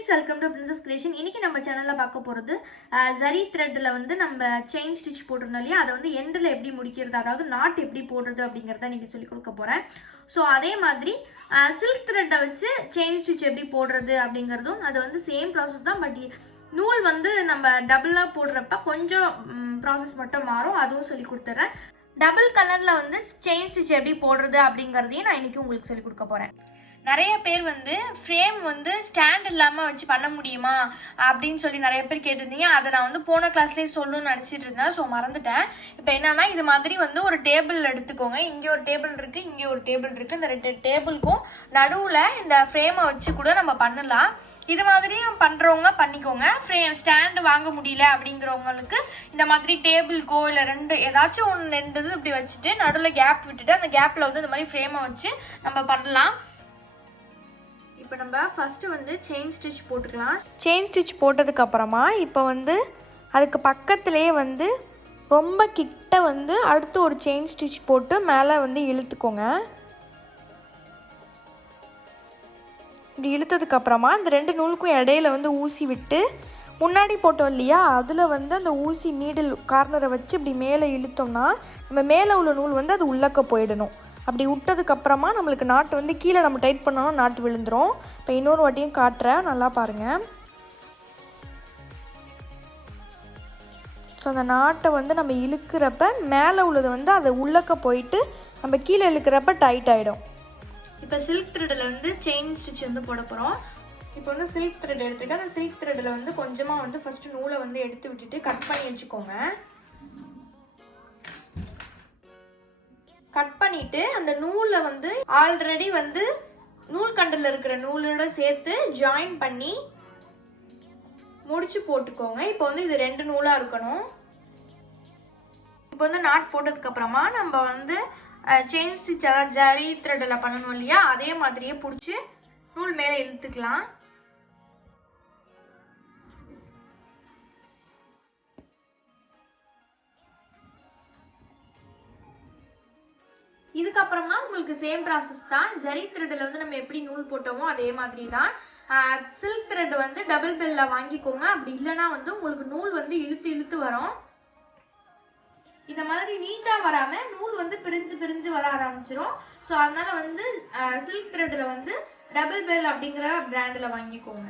Friends, welcome to princess creation. இன்னைக்கு நம்ம சேனல்ல பார்க்க போறது ஜரி த்ரெட்ல வந்து நம்ம செயின் ஸ்டிச் போட்டிருந்தோம் இல்லையா, அதை வந்து எண்டில் எப்படி முடிக்கிறது, அதாவது நாட் எப்படி போடுறது அப்படிங்கிறத இன்னைக்கு சொல்லி கொடுக்க போறேன். ஸோ அதே மாதிரி சில்க் த்ரெட்டை வச்சு செயின் ஸ்டிச் எப்படி போடுறது அப்படிங்கிறதும் அது வந்து சேம் ப்ராசஸ் தான். பட் நூல் வந்து நம்ம டபுளாக போடுறப்ப கொஞ்சம் ப்ராசஸ் மட்டும் மாறும். அதுவும் சொல்லி கொடுத்துட்றேன். டபுள் கலரில் வந்து செயின் ஸ்டிச் எப்படி போடுறது அப்படிங்கிறதையும் நான் இன்னைக்கு உங்களுக்கு சொல்லி கொடுக்க போகிறேன். நிறைய பேர் வந்து ஃப்ரேம் வந்து ஸ்டாண்ட் இல்லாமல் வச்சு பண்ண முடியுமா அப்படின்னு சொல்லி நிறைய பேர் கேட்டிருந்தீங்க. அதை நான் வந்து போன கிளாஸ்லேயே சொல்லணும்னு நினச்சிட்டு இருந்தேன். ஸோ மறந்துட்டேன். இப்போ என்னன்னா, இது மாதிரி வந்து ஒரு டேபிள் எடுத்துக்கோங்க. இங்கே ஒரு டேபிள் இருக்குது, இங்கே ஒரு டேபிள் இருக்குது. இந்த ரெண்டு டேபிளுக்கும் நடுவில் இந்த ஃப்ரேமை வச்சு கூட நம்ம பண்ணலாம். இது மாதிரி பண்ணுறவங்க பண்ணிக்கோங்க. ஃப்ரேம் ஸ்டாண்டு வாங்க முடியல அப்படிங்கிறவங்களுக்கு இந்த மாதிரி டேபிள்கோ இல்லை ஏதாச்சும் ரெண்டு இது இப்படி வச்சுட்டு நடுவில் கேப் விட்டுட்டு அந்த கேப்பில் வந்து இந்த மாதிரி ஃப்ரேமை வச்சு நம்ம பண்ணலாம். இப்போ நம்ம ஃபஸ்ட்டு வந்து செயின் ஸ்டிச் போட்டுக்கலாம். செயின் ஸ்டிச் போட்டதுக்கப்புறமா இப்போ வந்து அதுக்கு பக்கத்துலேயே வந்து ரொம்ப கிட்ட வந்து அடுத்து ஒரு செயின் ஸ்டிச் போட்டு மேலே வந்து இழுத்துக்கோங்க. இப்படி இழுத்ததுக்கப்புறமா இந்த ரெண்டு நூலுக்கும் இடையில வந்து ஊசி விட்டு முன்னாடி போட்டோம் இல்லையா, அதில் வந்து அந்த ஊசி நீடில் கார்னரை வச்சு இப்படி மேலே இழுத்தோம்னா நம்ம மேலே உள்ள நூல் வந்து அது உள்ளக்க போயிடணும். அப்படி விட்டதுக்கப்புறமா நம்மளுக்கு நாட்டு வந்து கீழே நம்ம டைட் பண்ணோம்னா நாட்டு விழுந்துடும். இப்போ இன்னொரு வாட்டியும் காட்டுறேன், நல்லா பாருங்கள். ஸோ அந்த நாட்டை வந்து நம்ம இழுக்கிறப்ப மேலே உள்ளது வந்து அதை உள்ளக்க போயிட்டு நம்ம கீழே இழுக்கிறப்ப டைட் ஆகிடும். இப்போ சில்க் த்ரெட்டில் வந்து செயின் ஸ்டிச் வந்து போட போகிறோம். இப்போ வந்து சில்க் த்ரெட் எடுத்துகிட்டு அந்த சில்க் த்ரெட்டில் வந்து கொஞ்சமாக வந்து ஃபஸ்ட்டு நூலை வந்து எடுத்து விட்டுட்டு கட் பண்ணி வச்சுக்கோங்க. கட் பண்ணிட்டு அந்த நூலை வந்து ஆல்ரெடி வந்து நூல் கண்டில் இருக்கிற நூலோட சேர்த்து ஜாயின் பண்ணி முடிச்சு போட்டுக்கோங்க. இப்போ வந்து இது ரெண்டு நூலா இருக்கணும். இப்போ வந்து நாட் போட்டதுக்கு அப்புறமா நம்ம வந்து செயின் ஸ்டிச் அதாவது ஜரி த்ரெட்ல பண்ணணும் இல்லையா, அதே மாதிரியே பிடிச்சி நூல் மேலே இழுத்துக்கலாம். இதுக்கப்புறமா உங்களுக்கு சேம் ப்ராசஸ் தான். ஜரி த்ரெட்டில் வந்து நம்ம எப்படி நூல் போட்டோமோ அதே மாதிரி தான். சில்க் த்ரெட் வந்து டபுள் பெல்ல வாங்கிக்கோங்க. அப்படி இல்லைன்னா வந்து உங்களுக்கு நூல் வந்து இழுத்து இழுத்து வரும். இந்த மாதிரி நீட்டாக வராமல் நூல் வந்து பிரிஞ்சு பிரிஞ்சு வர ஆரம்பிச்சிடும். ஸோ அதனால வந்து சில்க் த்ரெட்டில் வந்து டபுள் பெல் அப்படிங்கிற பிராண்டில் வாங்கிக்கோங்க.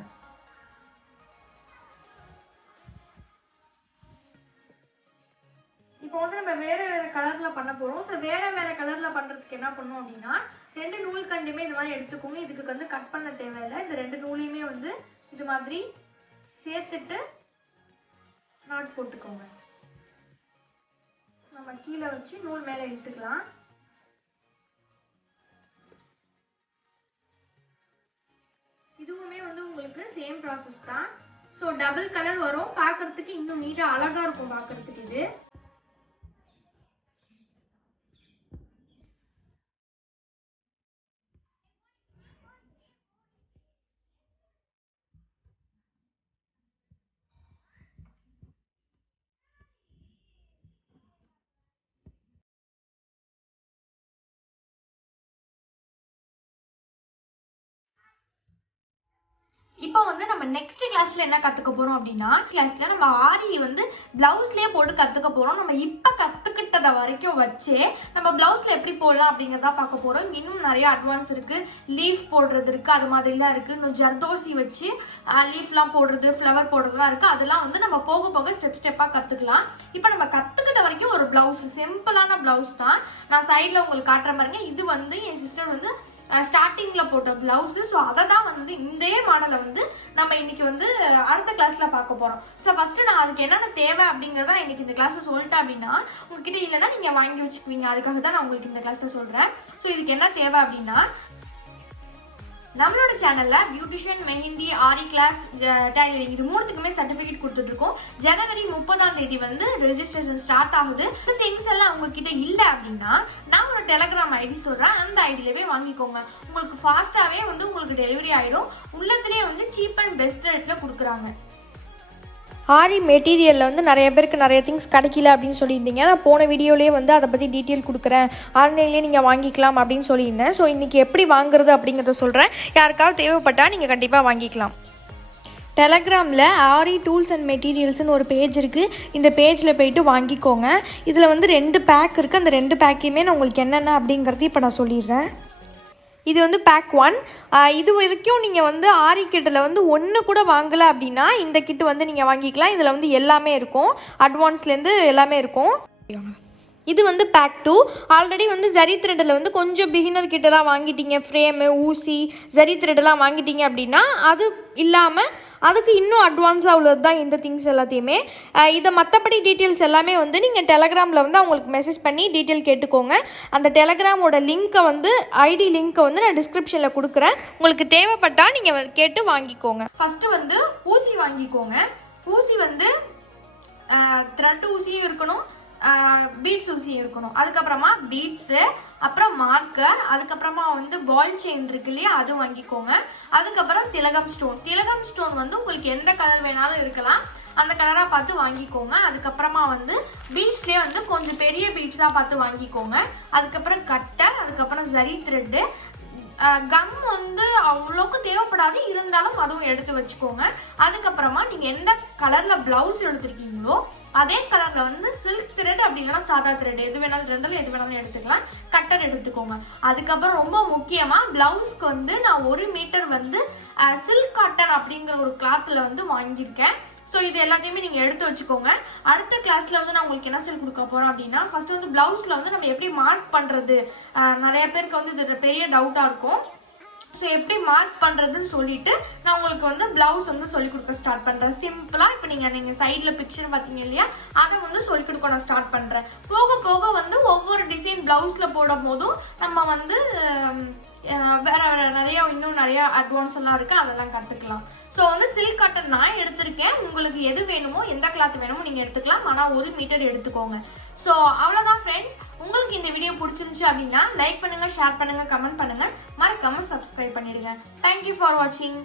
இப்போ வந்து நம்ம வேற வேற கலர்ல பண்ண போறோம். ஸோ வேற வேற கலர்ல பண்றதுக்கு என்ன பண்ணணும் அப்படின்னா, ரெண்டு நூல் கண்டுமே இந்த மாதிரி எடுத்துக்கோங்க. இதுக்கு வந்து கட் பண்ண தேவையில்லை. இந்த ரெண்டு நூலையுமே வந்து இது மாதிரி சேர்த்துட்டு நாட் போட்டுக்கோங்க. நம்ம கீழே வச்சு நூல் மேலே இழுத்துக்கலாம். இதுவுமே வந்து உங்களுக்கு சேம் ப்ராசஸ் தான். ஸோ டபுள் கலர் வரும். பார்க்கறதுக்கு இன்னும் நீட்டா அழகா இருக்கும் பார்க்கறதுக்கு. இது இப்போ வந்து நம்ம நெக்ஸ்ட் கிளாஸ்ல என்ன கத்துக்க போறோம் அப்படின்னா, கிளாஸ்ல நம்ம ஆரி வந்து பிளவுஸ்லயே போட்டு கத்துக்க போறோம். நம்ம இப்ப கத்துக்கிட்டத வரைக்கும் வச்சு நம்ம பிளவுஸ்ல எப்படி போடலாம் அப்படிங்கறத பார்க்க போறோம். இன்னும் நிறைய அட்வான்ஸ் இருக்கு. லீஃப் போடுறது இருக்கு, அது மாதிரிலாம் இருக்கு. இன்னும் ஜர்தோசி வச்சு லீஃப்லாம் போடுறது, ஃப்ளவர் போடுறதுலாம் இருக்கு. அதெல்லாம் வந்து நம்ம போக போக ஸ்டெப்பா கத்துக்கலாம். இப்போ நம்ம கத்துக்கிட்ட வரைக்கும் ஒரு பிளவுஸ், சிம்பிளான பிளவுஸ் தான் நான் சைட்ல உங்களுக்கு காட்டுற பாருங்க. இது வந்து என் சிஸ்டர் வந்து ஸ்டார்டிங்ல போட்ட பிளவுஸ். ஸோ அதை தான் வந்து இந்த மாடலை வந்து நம்ம இன்னைக்கு வந்து அடுத்த கிளாஸ்ல பார்க்க போறோம். ஸோ ஃபர்ஸ்ட் நான் அதுக்கு என்னென்ன தேவை அப்படிங்கிறத இன்னைக்கு இந்த கிளாஸ்ல சொல்லிட்டேன். அப்படின்னா உங்ககிட்ட இல்லைன்னா நீங்க வாங்கி வச்சுக்குவீங்க. அதுக்காக தான் நான் உங்களுக்கு இந்த கிளாஸ்ல சொல்றேன். ஸோ இதுக்கு என்ன தேவை அப்படின்னா, நம்மளோட சேனல்ல பியூட்டிஷியன், மெஹந்தி, ஆரி கிளாஸ், டைலரிங் இது மூணுத்துக்குமே சர்டிஃபிகேட் கொடுத்துட்டு இருக்கோம். ஜனவரி 30 வந்து ரெஜிஸ்ட்ரேஷன் ஸ்டார்ட் ஆகுது. இந்த திங்ஸ் எல்லாம் உங்ககிட்ட இல்லை அப்படின்னா நான் ஒரு டெலிகிராம் ஐடி சொல்றேன். அந்த ஐடியிலவே வாங்கிக்கோங்க. உங்களுக்கு ஃபாஸ்டாவே வந்து உங்களுக்கு டெலிவரி ஆயிடும். உள்ளத்திலேயே வந்து சீப் அண்ட் பெஸ்ட் ரேட்ல கொடுக்குறாங்க. ஆரி மெட்டீரியலில் வந்து நிறைய பேருக்கு நிறைய திங்ஸ் கிடைக்கல அப்படின்னு சொல்லியிருந்தீங்க. நான் போன வீடியோலேயே வந்து அதை பற்றி டீட்டெயில் கொடுக்குறேன். ஆன்லைன்லேயே நீங்கள் வாங்கிக்கலாம் அப்படின்னு சொல்லியிருந்தேன். ஸோ இன்றைக்கி எப்படி வாங்குறது அப்படிங்கிறத சொல்கிறேன். யாருக்காவது தேவைப்பட்டால் நீங்கள் கண்டிப்பாக வாங்கிக்கலாம். டெலகிராமில் ஆரி டூல்ஸ் அண்ட் மெட்டீரியல்ஸ்னு ஒரு பேஜ் இருக்குது. இந்த பேஜில் போய்ட்டு வாங்கிக்கோங்க. இதில் வந்து 2 பேக் இருக்குது. அந்த 2 பேக்கையுமே நான் உங்களுக்கு என்னென்ன அப்படிங்கிறது இப்போ நான் சொல்லிடுறேன். இது வந்து பேக் 1. இது வரைக்கும் நீங்கள் வந்து ஆரி கிட்டில் வந்து ஒன்று கூட வாங்கலை அப்படின்னா இந்த கிட்டு வந்து நீங்கள் வாங்கிக்கலாம். இதில் வந்து எல்லாமே இருக்கும், அட்வான்ஸ்லேருந்து எல்லாமே இருக்கும். இது வந்து பேக் 2. ஆல்ரெடி வந்து ஜரி த்ரெட்டில் வந்து கொஞ்சம் பிகினர் கிட்டலாம் வாங்கிட்டீங்க, ஃப்ரேமு, ஊசி, ஜரி த்ரெட்டெல்லாம் வாங்கிட்டீங்க அப்படின்னா அது இல்லாமல் அதுக்கு இன்னும் அட்வான்ஸாக உள்ளது தான் இந்த திங்ஸ் எல்லாத்தையுமே. இதை மற்றபடி டீட்டெயில்ஸ் எல்லாமே வந்து நீங்கள் டெலகிராமில் வந்து அவங்களுக்கு மெசேஜ் பண்ணி டீட்டெயில் கேட்டுக்கோங்க. அந்த டெலகிராமோட லிங்க்கை வந்து ஐடி லிங்க்கை வந்து நான் டிஸ்கிரிப்ஷனில் கொடுக்குறேன். உங்களுக்கு தேவைப்பட்டால் நீங்கள் கேட்டு வாங்கிக்கோங்க. ஃபஸ்ட்டு வந்து ஊசி வாங்கிக்கோங்க. ஊசி வந்து த்ரெட் ஊசியும் இருக்கணும், பீட்ஸ் ஊசியும் இருக்கணும். அதுக்கப்புறமா பீட்ஸு, அப்புறம் மார்க்கர், அதுக்கப்புறமா வந்து பால் செயின் இருக்கு இல்லையா, அது வாங்கிக்கோங்க. அதுக்கப்புறம் திலகம் ஸ்டோன். திலகம் ஸ்டோன் வந்து உங்களுக்கு எந்த கலர் வேணாலும் இருக்கலாம், அந்த கலராக பார்த்து வாங்கிக்கோங்க. அதுக்கப்புறமா வந்து பீட்ஸ்லேயே வந்து கொஞ்சம் பெரிய பீட்ஸாக பார்த்து வாங்கிக்கோங்க. அதுக்கப்புறம் கட்டர், அதுக்கப்புறம் ஜரி த்ரெட்டு, கம் வந்து அவ்வளோக்கு தேவைப்படாது, இருந்தாலும் அதுவும் எடுத்து வச்சுக்கோங்க. அதுக்கப்புறமா நீங்கள் எந்த கலரில் ப்ளவுஸ் எடுத்துருக்கீங்களோ அதே கலரில் வந்து சில்க் த்ரெட் அப்படி இல்லைன்னா சாதா த்ரெட் எது வேணாலும், 2ல் எது வேணாலும் எடுத்துக்கலாம். கட்டர் எடுத்துக்கோங்க. அதுக்கப்புறம் ரொம்ப முக்கியமாக ப்ளவுஸ்க்கு வந்து நான் 1 மீட்டர் வந்து சில்க் காட்டன் அப்படிங்கிற ஒரு கிளாத்தில் வந்து வாங்கியிருக்கேன். ஸோ இது எல்லாத்தையுமே நீங்கள் எடுத்து வச்சுக்கோங்க. அடுத்த கிளாஸில் வந்து நான் உங்களுக்கு என்ன சொல்லி கொடுக்க போகிறோம் அப்படின்னா, ஃபஸ்ட்டு வந்து ப்ளவுஸில் வந்து நம்ம எப்படி மார்க் பண்ணுறது, நிறைய பேருக்கு வந்து இது பெரிய டவுட்டாக இருக்கும். ஸோ எப்படி மார்க் பண்ணுறதுன்னு சொல்லிட்டு நான் உங்களுக்கு வந்து ப்ளவுஸ் வந்து சொல்லிக் கொடுக்க ஸ்டார்ட் பண்ணுறேன். சிம்பிளாக இப்போ நீங்கள் சைடில் பிக்சர் பார்த்தீங்க இல்லையா, அதை வந்து சொல்லிக் கொடுக்க நான் ஸ்டார்ட் பண்ணுறேன். போக போக வந்து ஒவ்வொரு டிசைன் ப்ளவுஸில் போடும் போதும் நம்ம வந்து வேறு இன்னும் நிறையா அட்வான்ஸ் எல்லாம் இருக்குது, அதெல்லாம் கற்றுக்கலாம். ஸோ வந்து சில்க் காட்டன் நான் எடுத்திருக்கேன். உங்களுக்கு எது வேணுமோ, எந்த கிளாத் வேணுமோ நீங்கள் எடுத்துக்கலாம். ஆனால் 1 மீட்டர் எடுத்துக்கோங்க. ஸோ அவ்வளோதான் ஃப்ரெண்ட்ஸ். உங்களுக்கு இந்த வீடியோ பிடிச்சிருந்துச்சு அப்படின்னா லைக் பண்ணுங்கள், ஷேர் பண்ணுங்கள், கமெண்ட் பண்ணுங்கள், மறக்காமல் சப்ஸ்கிரைப் பண்ணிடுங்க. தேங்க்யூ ஃபார் வாட்சிங்.